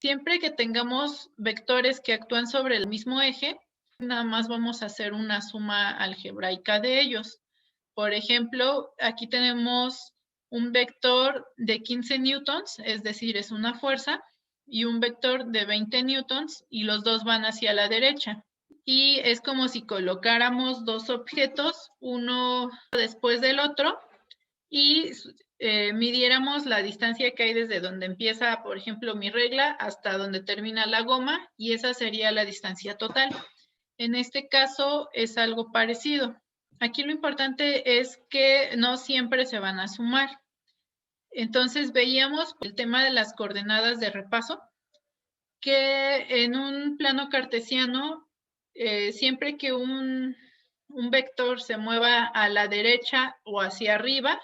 Siempre que tengamos vectores que actúan sobre el mismo eje, nada más vamos a hacer una suma algebraica de ellos. Por ejemplo, aquí tenemos un vector de 15 newtons, es decir, es una fuerza, y un vector de 20 newtons, y los dos van hacia la derecha. Y es como si colocáramos dos objetos, uno después del otro, y midiéramos la distancia que hay desde donde empieza, por ejemplo, mi regla hasta donde termina la goma, y esa sería la distancia total. En este caso es algo parecido. Aquí lo importante es que no siempre se van a sumar. Entonces veíamos el tema de las coordenadas de repaso, que en un plano cartesiano, siempre que un vector se mueva a la derecha o hacia arriba,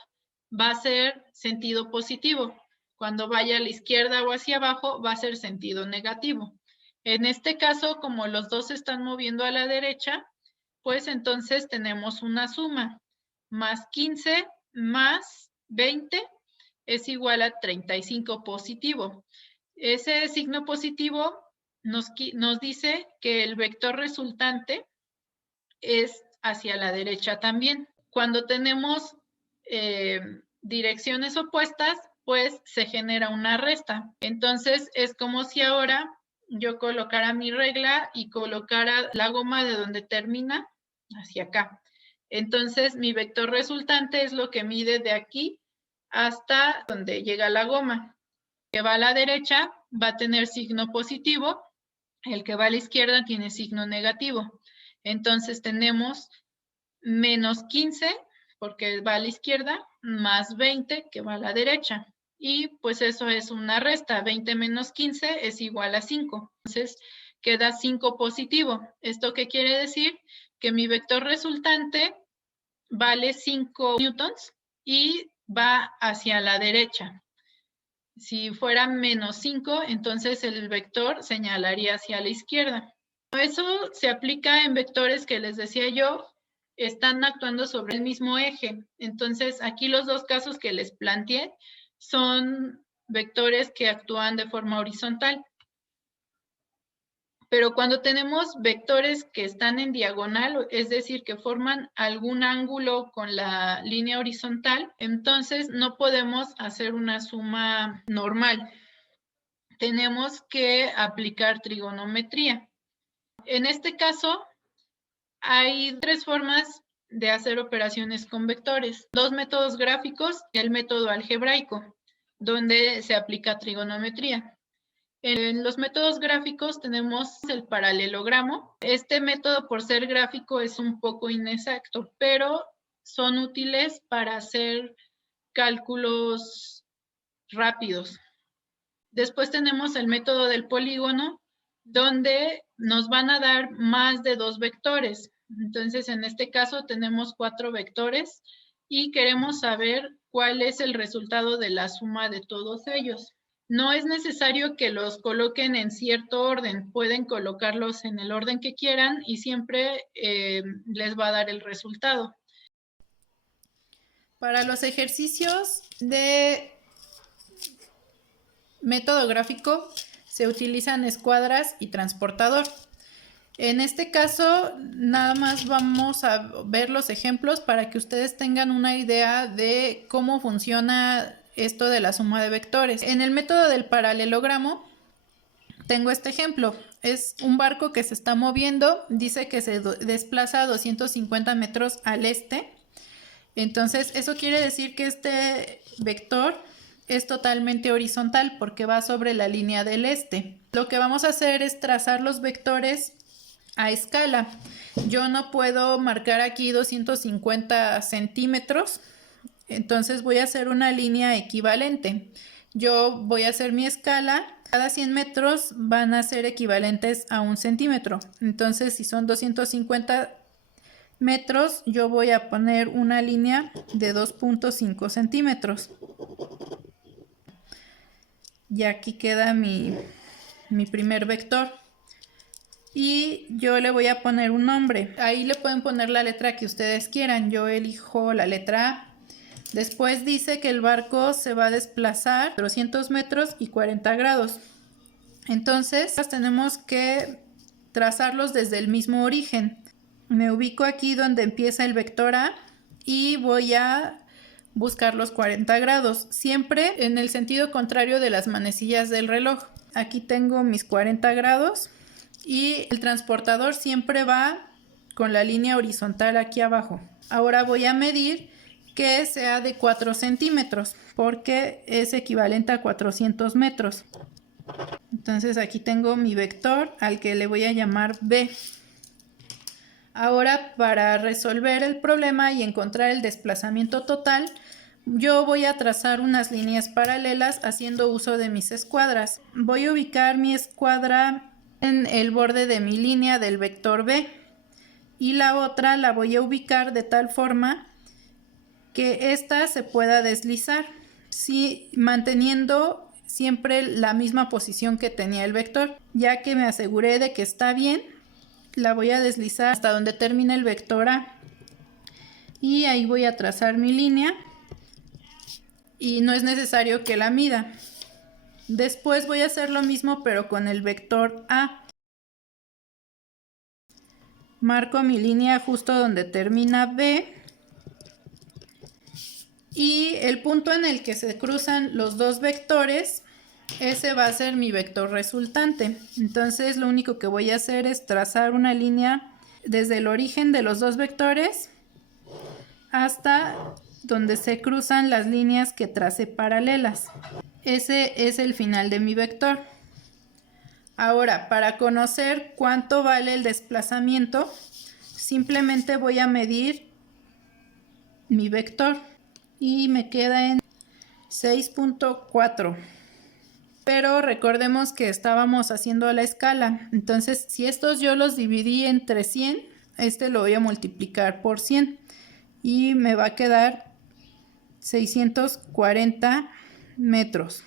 va a ser sentido positivo. Cuando vaya a la izquierda o hacia abajo, va a ser sentido negativo. En este caso, como los dos se están moviendo a la derecha, pues entonces tenemos una suma. Más 15 más 20 es igual a 35 positivo. Ese signo positivo nos dice que el vector resultante es hacia la derecha también. Cuando tenemos direcciones opuestas, pues se genera una resta. Entonces es como si ahora yo colocara mi regla y colocara la goma de donde termina hacia acá. Entonces mi vector resultante es lo que mide de aquí hasta donde llega la goma. El que va a la derecha va a tener signo positivo, el que va a la izquierda tiene signo negativo. Entonces tenemos menos 15, porque va a la izquierda, más 20, que va a la derecha. Y pues eso es una resta. 20 menos 15 es igual a 5. Entonces queda 5 positivo. ¿Esto qué quiere decir? Que mi vector resultante vale 5 newtons y va hacia la derecha. Si fuera menos 5, entonces el vector señalaría hacia la izquierda. Eso se aplica en vectores que les decía yo, están actuando sobre el mismo eje. Entonces, aquí los dos casos que les planteé son vectores que actúan de forma horizontal. Pero cuando tenemos vectores que están en diagonal, es decir, que forman algún ángulo con la línea horizontal, entonces no podemos hacer una suma normal. Tenemos que aplicar trigonometría. En este caso, hay tres formas de hacer operaciones con vectores. Dos métodos gráficos y el método algebraico, donde se aplica trigonometría. En los métodos gráficos tenemos el paralelogramo. Este método, por ser gráfico, es un poco inexacto, pero son útiles para hacer cálculos rápidos. Después tenemos el método del polígono, donde nos van a dar más de dos vectores. Entonces, en este caso tenemos 4 vectores y queremos saber cuál es el resultado de la suma de todos ellos. No es necesario que los coloquen en cierto orden, pueden colocarlos en el orden que quieran y siempre les va a dar el resultado. Para los ejercicios de método gráfico se utilizan escuadras y transportador. En este caso, nada más vamos a ver los ejemplos para que ustedes tengan una idea de cómo funciona esto de la suma de vectores. En el método del paralelogramo, tengo este ejemplo. Es un barco que se está moviendo, dice que se desplaza a 250 metros al este. Entonces, eso quiere decir que este vector es totalmente horizontal porque va sobre la línea del este. Lo que vamos a hacer es trazar los vectores a escala. Yo no puedo marcar aquí 250 centímetros, entonces voy a hacer una línea equivalente. Yo voy a hacer mi escala. Cada 100 metros van a ser equivalentes a 1 centímetro. Entonces, si son 250 metros, yo voy a poner una línea de 2.5 centímetros. Y aquí queda mi primer vector. Y yo le voy a poner un nombre. Ahí le pueden poner la letra que ustedes quieran. Yo elijo la letra A. Después dice que el barco se va a desplazar 400 metros y 40 grados. Entonces tenemos que trazarlos desde el mismo origen. Me ubico aquí donde empieza el vector A y voy a buscar los 40 grados, siempre en el sentido contrario de las manecillas del reloj. Aquí tengo mis 40 grados y el transportador siempre va con la línea horizontal aquí abajo. Ahora voy a medir que sea de 4 centímetros porque es equivalente a 400 metros. Entonces aquí tengo mi vector al que le voy a llamar B. Ahora, para resolver el problema y encontrar el desplazamiento total, yo voy a trazar unas líneas paralelas haciendo uso de mis escuadras. Voy a ubicar mi escuadra en el borde de mi línea del vector B y la otra la voy a ubicar de tal forma que ésta se pueda deslizar, sí, manteniendo siempre la misma posición que tenía el vector. Ya que me aseguré de que está bien, la voy a deslizar hasta donde termine el vector A y ahí voy a trazar mi línea y no es necesario que la mida. Después voy a hacer lo mismo pero con el vector A. Marco mi línea justo donde termina B y el punto en el que se cruzan los dos vectores, ese va a ser mi vector resultante. Entonces lo único que voy a hacer es trazar una línea desde el origen de los dos vectores hasta donde se cruzan las líneas que tracé paralelas. Ese es el final de mi vector. Ahora, para conocer cuánto vale el desplazamiento, simplemente voy a medir mi vector y me queda en 6.4. Pero recordemos que estábamos haciendo la escala. Entonces, si estos yo los dividí entre 100, este lo voy a multiplicar por 100 y me va a quedar 640 metros.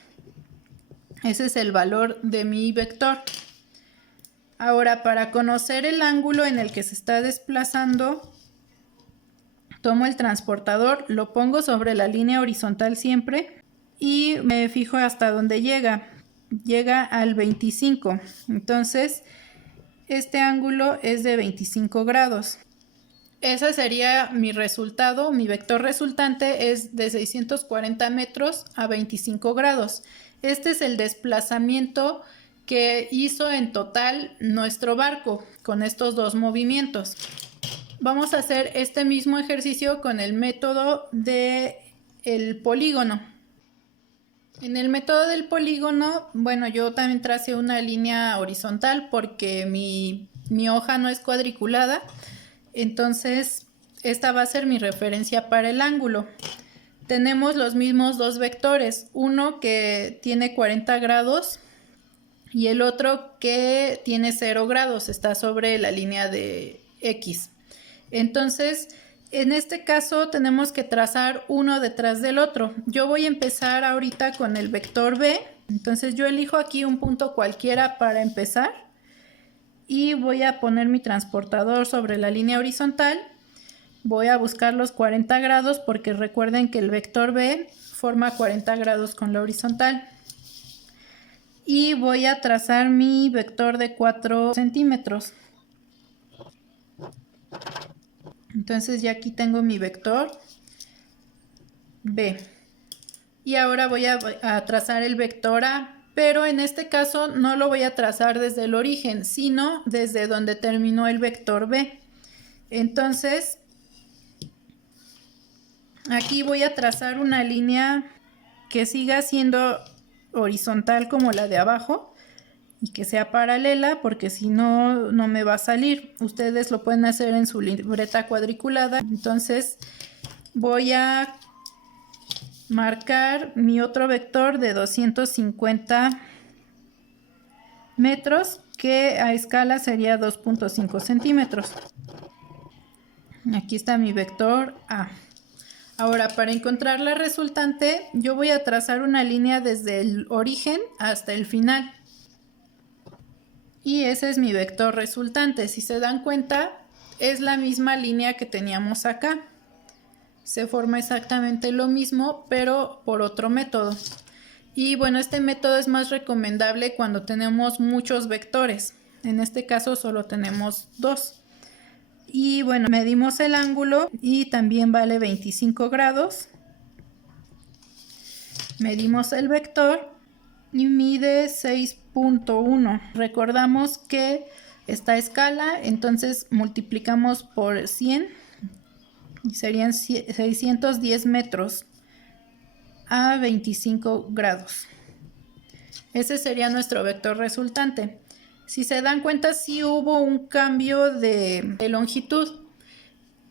Ese es el valor de mi vector. Ahora, para conocer el ángulo en el que se está desplazando, tomo el transportador, lo pongo sobre la línea horizontal siempre y me fijo hasta dónde llega. Llega al 25. Entonces, este ángulo es de 25 grados. Ese sería mi resultado. Mi vector resultante es de 640 metros a 25 grados. Este es el desplazamiento que hizo en total nuestro barco con estos dos movimientos. Vamos a hacer este mismo ejercicio con el método del polígono. En el método del polígono, bueno, yo también tracé una línea horizontal porque mi hoja no es cuadriculada. Entonces, esta va a ser mi referencia para el ángulo. Tenemos los mismos dos vectores, uno que tiene 40 grados y el otro que tiene 0 grados, está sobre la línea de X. Entonces, en este caso tenemos que trazar uno detrás del otro. Yo voy a empezar ahorita con el vector B. Entonces yo elijo aquí un punto cualquiera para empezar. Y voy a poner mi transportador sobre la línea horizontal. Voy a buscar los 40 grados porque recuerden que el vector B forma 40 grados con la horizontal. Y voy a trazar mi vector de 4 centímetros. Entonces ya aquí tengo mi vector B. Y ahora voy a trazar el vector A, pero en este caso no lo voy a trazar desde el origen, sino desde donde terminó el vector B. Entonces, aquí voy a trazar una línea que siga siendo horizontal como la de abajo y que sea paralela porque si no, no me va a salir. Ustedes lo pueden hacer en su libreta cuadriculada. Entonces voy a marcar mi otro vector de 250 metros que a escala sería 2.5 centímetros. Aquí está mi vector A. Ahora, para encontrar la resultante, yo voy a trazar una línea desde el origen hasta el final. Y ese es mi vector resultante. Si se dan cuenta, es la misma línea que teníamos acá. Se forma exactamente lo mismo, pero por otro método. Y bueno, este método es más recomendable cuando tenemos muchos vectores. En este caso solo tenemos 2. Y bueno, medimos el ángulo y también vale 25 grados. Medimos el vector y mide 6.1. Recordamos que esta escala, entonces multiplicamos por 100 y serían 610 metros a 25 grados. Ese sería nuestro vector resultante. Si se dan cuenta, sí hubo un cambio de longitud.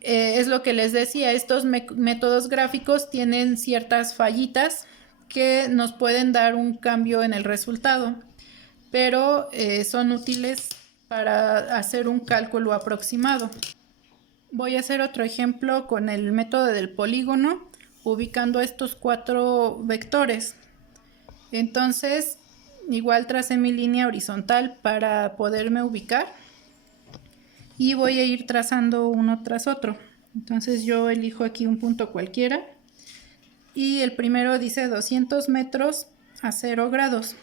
Es lo que les decía, estos métodos gráficos tienen ciertas fallitas que nos pueden dar un cambio en el resultado, pero son útiles para hacer un cálculo aproximado. Voy a hacer otro ejemplo con el método del polígono, ubicando estos 4 vectores. Entonces, igual tracé mi línea horizontal para poderme ubicar y voy a ir trazando uno tras otro. Entonces yo elijo aquí un punto cualquiera y el primero dice 200 metros a 0 grados.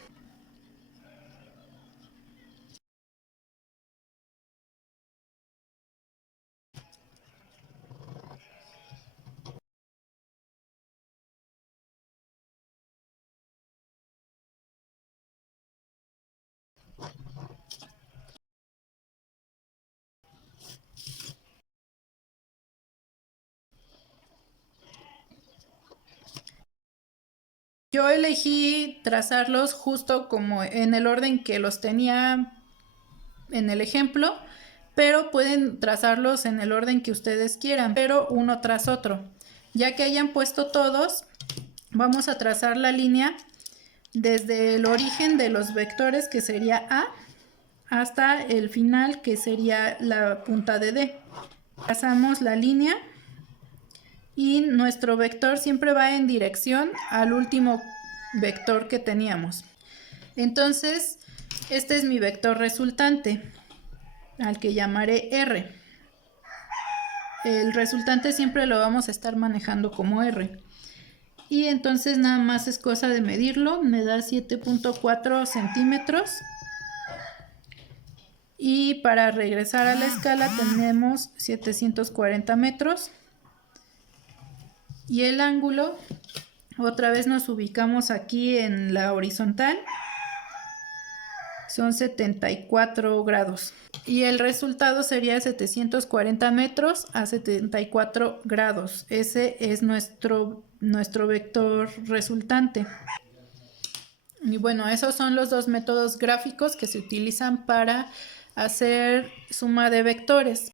Yo elegí trazarlos justo como en el orden que los tenía en el ejemplo, pero pueden trazarlos en el orden que ustedes quieran, pero uno tras otro. Ya que hayan puesto todos, vamos a trazar la línea desde el origen de los vectores, que sería A, hasta el final, que sería la punta de D. Trazamos la línea y nuestro vector siempre va en dirección al último vector que teníamos. Entonces, este es mi vector resultante, al que llamaré R. El resultante siempre lo vamos a estar manejando como R. Y entonces nada más es cosa de medirlo, me da 7.4 centímetros. Y para regresar a la escala tenemos 740 metros. Y el ángulo, otra vez nos ubicamos aquí en la horizontal, son 74 grados. Y el resultado sería 740 metros a 74 grados. Ese es nuestro vector resultante. Y bueno, esos son los 2 métodos gráficos que se utilizan para hacer suma de vectores.